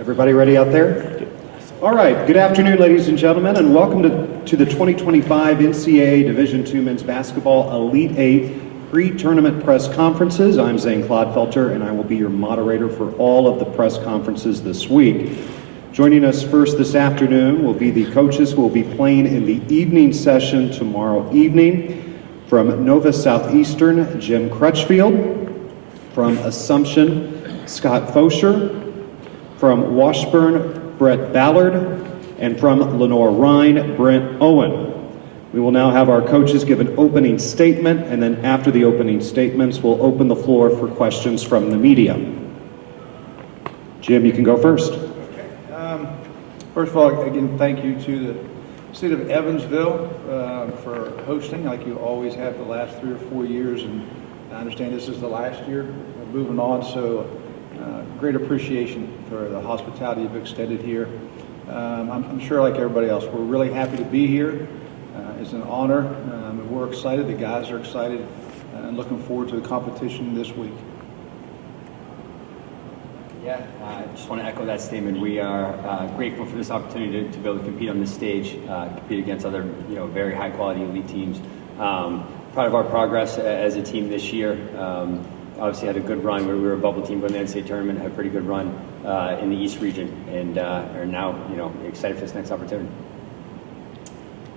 Everybody ready out there? All right, good afternoon, ladies and gentlemen, and welcome to the 2025 NCAA Division II Men's Basketball Elite Eight pre-tournament press conferences. I'm Zane Clodfelter, and I will be your moderator for all of the press conferences this week. Joining us first this afternoon will be the coaches who will be playing in the evening session tomorrow evening. From Nova Southeastern, Jim Crutchfield. From Assumption, Scott Fosher. From Washburn, Brett Ballard, and from Lenior-Rhyne, Brent Owen. We will now have our coaches give an opening statement, and then after the opening statements, we'll open the floor for questions from the media. Jim, you can go first. Okay. First of all, again, thank you to the City of Evansville for hosting, like you always have the last 3 or 4 years, and I understand this is the last year moving on, so great appreciation for the hospitality you've extended here. I'm sure like everybody else, we're really happy to be here. It's an honor, and we're excited. The guys are excited and looking forward to the competition this week. Yeah, I just want to echo that statement. We are grateful for this opportunity to be able to compete on this stage, compete against other, very high-quality elite teams. Proud of our progress as a team this year. Obviously had a good run where we were a bubble team, but in the NCAA tournament, had a pretty good run in the East region, and are now, excited for this next opportunity.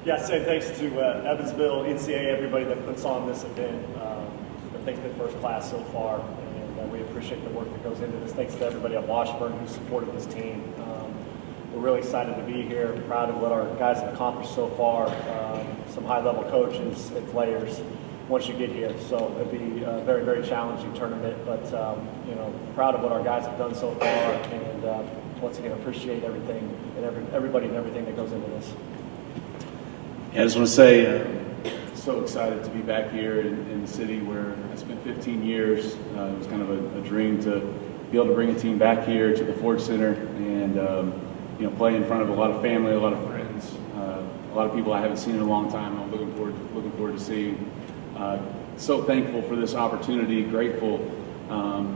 Yeah, say thanks to Evansville, NCAA, everybody that puts on this event. I think it's been first class so far, and we appreciate the work that goes into this. Thanks to everybody at Washburn who supported this team. We're really excited to be here, proud of what our guys have accomplished so far. Some high-level coaches and players once you get here. So it'll be a very, very challenging tournament, but proud of what our guys have done so far, and once again, appreciate everything and everybody and everything that goes into this. Yeah, I just want to say, so excited to be back here in the city where I spent 15 years. It was kind of a dream to be able to bring a team back here to the Ford Center and play in front of a lot of family, a lot of friends, a lot of people I haven't seen in a long time. I'm looking forward to seeing. So thankful for this opportunity, grateful,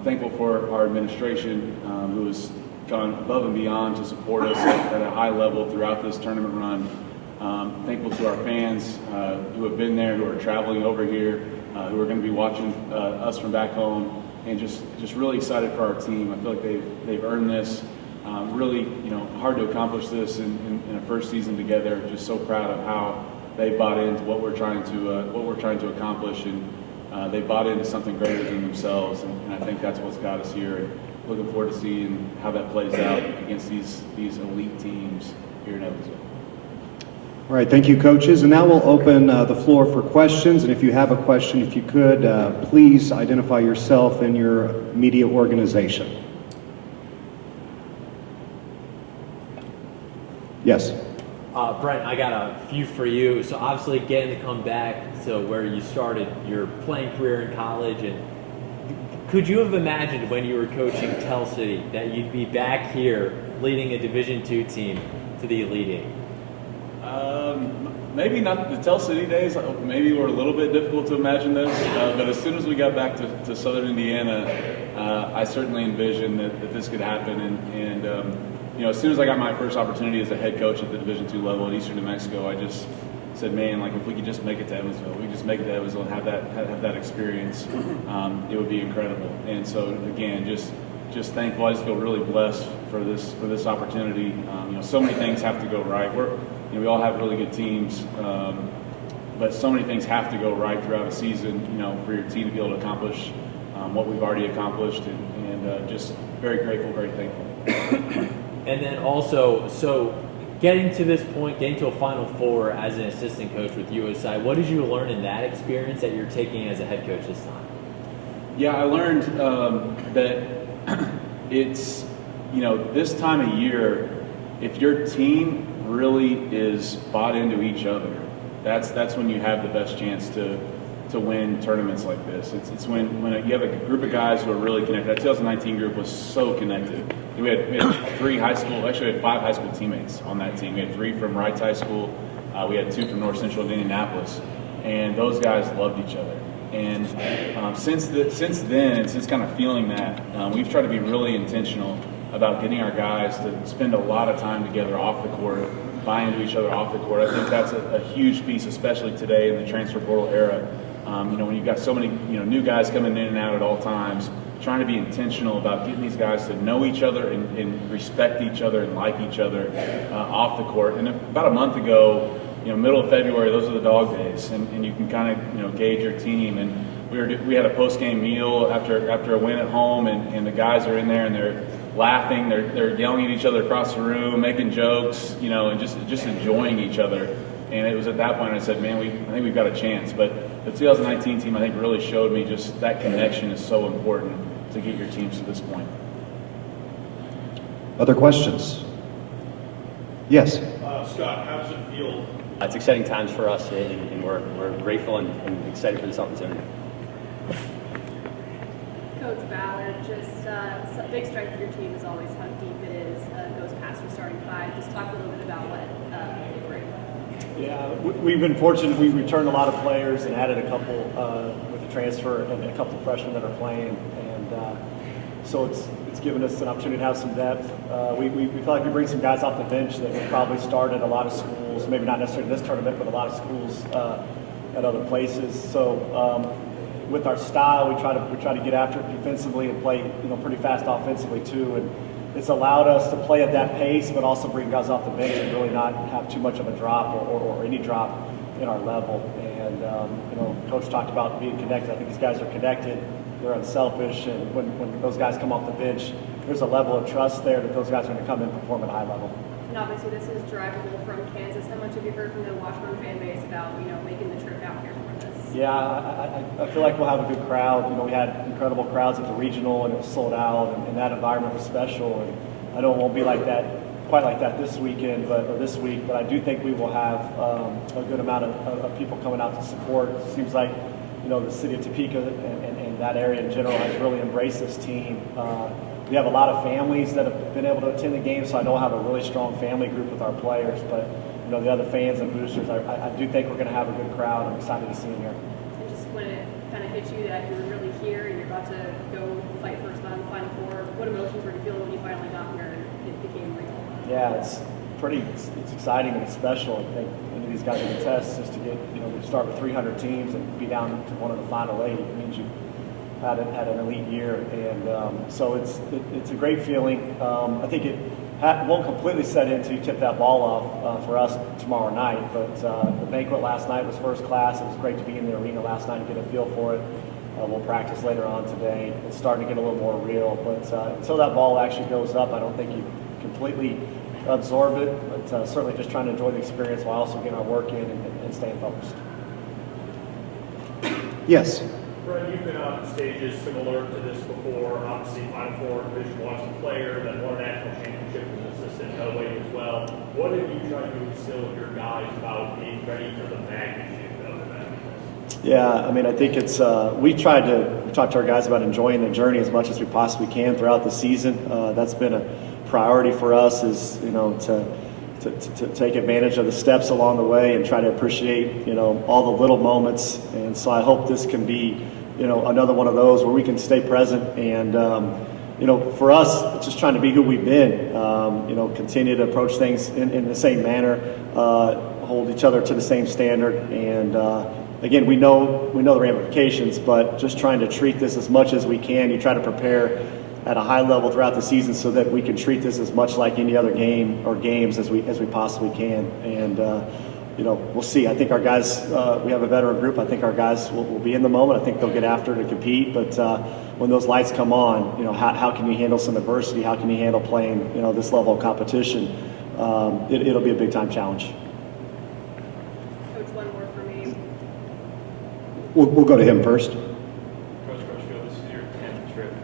thankful for our administration who has gone above and beyond to support us at a high level throughout this tournament run. Thankful to our fans who have been there, who are traveling over here, who are going to be watching us from back home, and just really excited for our team. I feel like they've earned this. Really, hard to accomplish this in a first season together. Just so proud of how they bought into what we're trying to accomplish, and they bought into something greater than themselves. And I think that's what's got us here. And looking forward to seeing how that plays out against these elite teams here in Evansville. All right, thank you, coaches. And now we'll open the floor for questions. And if you have a question, if you could, please identify yourself and your media organization. Yes. Brent, I got a few for you. So obviously getting to come back to where you started your playing career in college, and could you have imagined when you were coaching Tell City that you'd be back here leading a Division II team to the Elite Eight? Maybe not the Tell City days. Maybe were a little bit difficult to imagine this, but as soon as we got back to Southern Indiana, I certainly envisioned that this could happen. And as soon as I got my first opportunity as a head coach at the Division II level at Eastern New Mexico, I just said, man, like if we could just make it to Evansville, and have that experience, it would be incredible. And so again, just thankful. I just feel really blessed for this opportunity. So many things have to go right. We all have really good teams, but so many things have to go right throughout a season, for your team to be able to accomplish what we've already accomplished, and just very grateful, very thankful. And then also, so getting to this point, getting to a Final Four as an assistant coach with USI, what did you learn in that experience that you're taking as a head coach this time? Yeah, I learned that it's, this time of year, if your team really is bought into each other, that's when you have the best chance to win tournaments like this. It's when you have a group of guys who are really connected. That 2019 group was so connected. We had 5 high school teammates on that team. We had 3 from Wright High School. We had 2 from North Central of Indianapolis, and those guys loved each other. And since then, since kind of feeling that, we've tried to be really intentional about getting our guys to spend a lot of time together off the court, buy into each other off the court. I think that's a huge piece, especially today in the transfer portal era. When you've got so many new guys coming in and out at all times, trying to be intentional about getting these guys to know each other and respect each other and like each other off the court. And about a month ago, middle of February, those are the dog days, and you can kind of gauge your team. And we had a post-game meal after a win at home, and the guys are in there and they're laughing, they're yelling at each other across the room, making jokes, and just enjoying each other. And it was at that point I said, man, I think we've got a chance. But the 2019 team, I think, really showed me just that connection is so important to get your teams to this point. Other questions? Yes. Scott, how does it feel? It's exciting times for us, and we're grateful and excited for this opportunity. Coach Ballard, just a big strength of your team is always how deep it is, goes past your starting five. Just talk a little bit about what they bring. Yeah, we've been fortunate. We've returned a lot of players and added a couple with the transfer and a couple of freshmen that are playing. And so it's given us an opportunity to have some depth. We feel like we bring some guys off the bench that we probably started a lot of schools, maybe not necessarily this tournament, but a lot of schools at other places. So with our style, we try to get after it defensively and play pretty fast offensively too. And it's allowed us to play at that pace, but also bring guys off the bench and really not have too much of a drop or any drop in our level. And Coach talked about being connected. I think these guys are connected. They're unselfish, and when those guys come off the bench, there's a level of trust there that those guys are going to come in and perform at a high level. And obviously, this is drivable from Kansas. How much have you heard from the Washburn fan base about making the trip out here for this? Yeah, I feel like we'll have a good crowd. We had incredible crowds at the regional, and it was sold out, and that environment was special. And I know it won't be quite like that this weekend, or this week, but I do think we will have a good amount of people coming out to support. It seems like the city of Topeka and that area in general has really embraced this team. We have a lot of families that have been able to attend the game, so I know I have a really strong family group with our players. But the other fans and boosters, I do think we're going to have a good crowd. I'm excited to see them here. And just when it kind of hit you that you were really here and you're about to go fight first time in the Final Four, what emotions were you feeling when you finally got here and it became real? Yeah, it's exciting and it's special. I think any of these guys can attest just to get to start with 300 teams and be down to one of the final 8. It means you had an elite year, and so it's a great feeling. I think it won't completely set in until you tip that ball off for us tomorrow night. But the banquet last night was first class. It was great to be in the arena last night and get a feel for it. We'll practice later on today. It's starting to get a little more real, but until that ball actually goes up, I don't think you completely absorb it. But certainly just trying to enjoy the experience while also getting our work in and staying focused. Yes. Brett, you've been on stages similar to this before, obviously Final Four, Division I as a player, then won a national championship as an assistant in LA as well. What have you tried to instill with your guys about being ready for the magnitude of the event? Yeah, I think it's we talk to our guys about enjoying the journey as much as we possibly can throughout the season. That's been a priority for us, is to take advantage of the steps along the way and try to appreciate all the little moments. And so I hope this can be another one of those where we can stay present and for us, it's just trying to be who we've been. Continue to approach things in the same manner, hold each other to the same standard, and again, we know the ramifications, but just trying to treat this as much as we can. You try to prepare at a high level throughout the season so that we can treat this as much like any other game or games as we possibly can. And we'll see. I think our guys, we have a veteran group. I think our guys will be in the moment. I think they'll get after it to compete. But when those lights come on, how can you handle some adversity? How can you handle playing this level of competition? It'll be a big time challenge. Coach, one more for me. We'll go to him first. Coach Crutchfield, this is your 10th trip to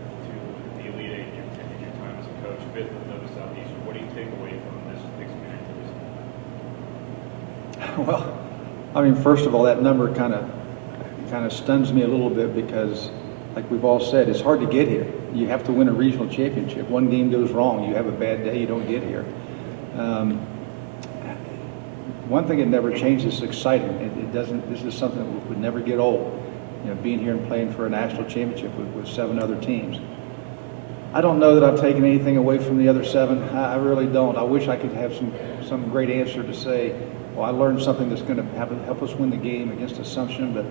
the Elite Eight in your time as a coach, 5th with Nova Southeastern. What do you take away from this experience? Well, first of all, that number kind of stuns me a little bit because, like we've all said, it's hard to get here. You have to win a regional championship. One game goes wrong, you have a bad day, you don't get here. One thing that never changes is exciting. It doesn't. This is something that would never get old. Being here and playing for a national championship with 7 other teams. I don't know that I've taken anything away from the other 7. I really don't. I wish I could have some great answer to say, well, I learned something that's going to help us win the game against Assumption, but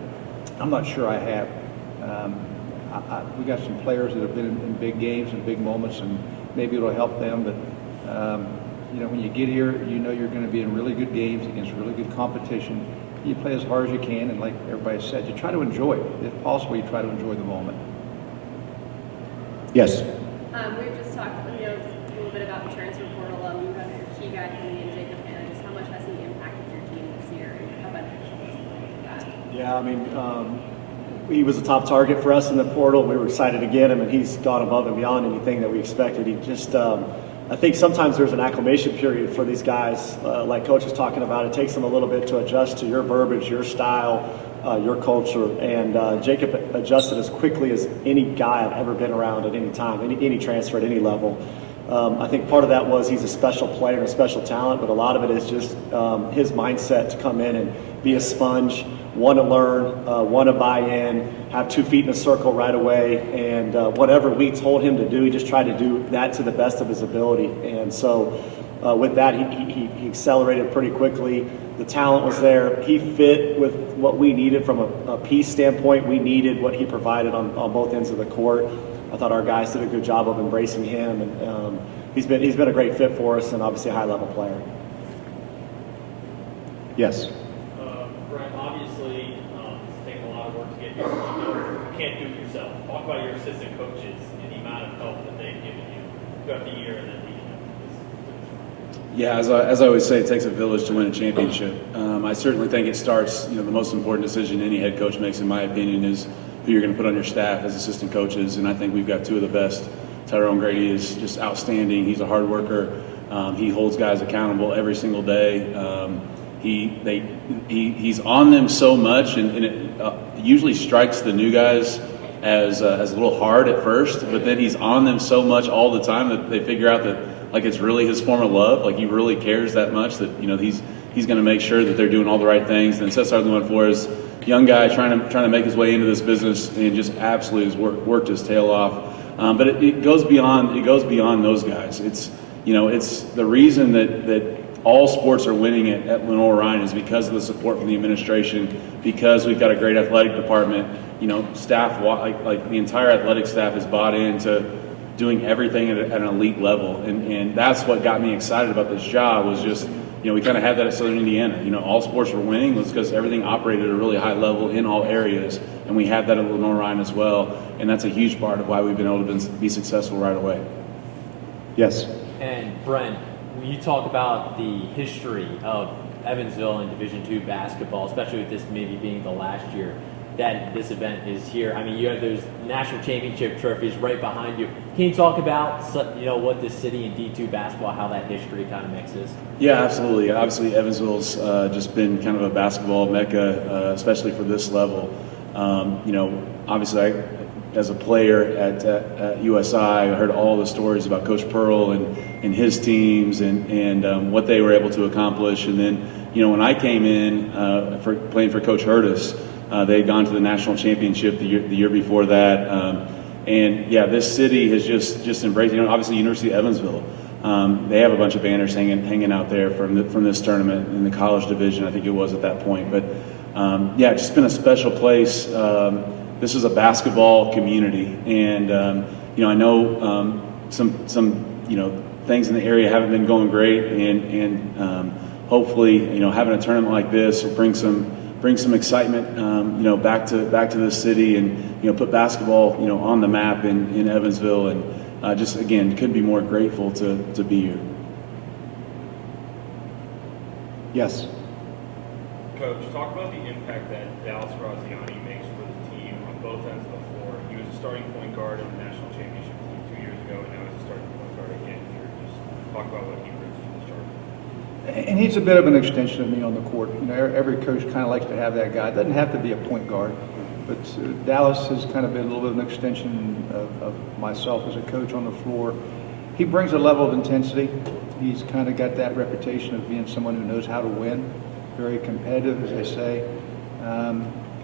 I'm not sure I have. We got some players that have been in big games and big moments, and maybe it'll help them. But when you get here, you're going to be in really good games against really good competition. You play as hard as you can, and like everybody said, you try to enjoy it. If possible, you try to enjoy the moment. Yes. We've just talked a little bit about the transfer portal. You have your key guy coming in, Jacob Hanna. Just how much has he impacted your team this year, and how beneficial is something like that? Yeah, I mean, he was a top target for us in the portal. We were excited to get him, and he's gone above and beyond anything that we expected. He just, I think sometimes there's an acclimation period for these guys, like Coach was talking about. It takes them a little bit to adjust to your verbiage, your style, your culture, and Jacob adjusted as quickly as any guy I've ever been around at any time, any transfer at any level. I think part of that was he's a special player and a special talent, but a lot of it is just his mindset to come in and be a sponge, want to learn, want to buy in, have 2 feet in a circle right away, and whatever we told him to do, he just tried to do that to the best of his ability. And so with that, he accelerated pretty quickly. The talent was there. He fit with what we needed from a piece standpoint. We needed what he provided on both ends of the court. I thought our guys did a good job of embracing him, and he's been a great fit for us, and obviously a high-level player. Yes. Brent, obviously, it's taken a lot of work to get here. You can't do it yourself. Talk about your assistant coaches and the amount of help that they've given you throughout the year and then leading up to this. Yeah, as I always say, it takes a village to win a championship. I certainly think it starts, the most important decision any head coach makes, in my opinion, is who you're going to put on your staff as assistant coaches, and I think we've got 2 of the best. Tyrone Grady is just outstanding. He's a hard worker. He holds guys accountable every single day. He's on them so much, and it usually strikes the new guys as a little hard at first, but then he's on them so much all the time that they figure out that it's really his form of love. He really cares that much that he's going to make sure that they're doing all the right things. And Cesar Luan is a young guy trying to make his way into this business, and just absolutely has worked his tail off. But it goes beyond those guys. It's the reason that all sports are winning at Lenior-Rhyne is because of the support from the administration, because we've got a great athletic department. Staff, like the entire athletic staff is bought into doing everything at an elite level. And that's what got me excited about this job, was just, we kind of had that at Southern Indiana. All sports were winning was because everything operated at a really high level in all areas. And we had that at Lenior-Rhyne as well. And that's a huge part of why we've been able to be successful right away. Yes. And Brent, when you talk about the history of Evansville in Division II basketball, especially with this maybe being the last year that this event is here. I mean, you have those national championship trophies right behind you. Can you talk about, what this city in D2 basketball, how that history kind of mixes? Yeah, absolutely. Obviously, Evansville's just been kind of a basketball mecca, especially for this level. Obviously, as a player at USI, I heard all the stories about Coach Pearl and his teams and what they were able to accomplish. And then, when I came in for playing for Coach Hurtis, they had gone to the national championship the year before that. And yeah, this city has just embraced. Obviously, University of Evansville. They have a bunch of banners hanging out there from this tournament in the college division. I think it was at that point. But yeah, it's just been a special place. This is a basketball community, and I know some things in the area haven't been going great, and hopefully having a tournament like this will bring some excitement back to this city, and put basketball on the map in Evansville, and just again couldn't be more grateful to be here. Yes. Coach, talk about the impact that Dallas Graziani makes for the team on both ends of the floor. He was a starting point guard in the national championship team 2 years ago, and now he's a starting point guard again here. Just talk about what he brings to the start. And he's a bit of an extension of me on the court. Every coach kind of likes to have that guy. It doesn't have to be a point guard, but Dallas has kind of been a little bit of an extension of myself as a coach on the floor. He brings a level of intensity. He's kind of got that reputation of being someone who knows how to win, very competitive, as they say.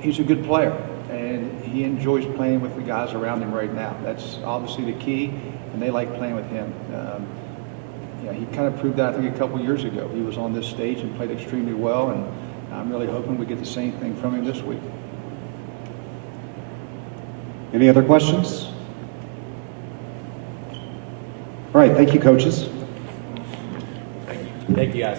He's a good player, and he enjoys playing with the guys around him right now. That's obviously the key. and they like playing with him. Yeah, he kind of proved that, I think, a couple years ago. He was on this stage and played extremely well, and I'm really hoping we get the same thing from him this week. Any other questions? All right, thank you, coaches. Thank you, guys.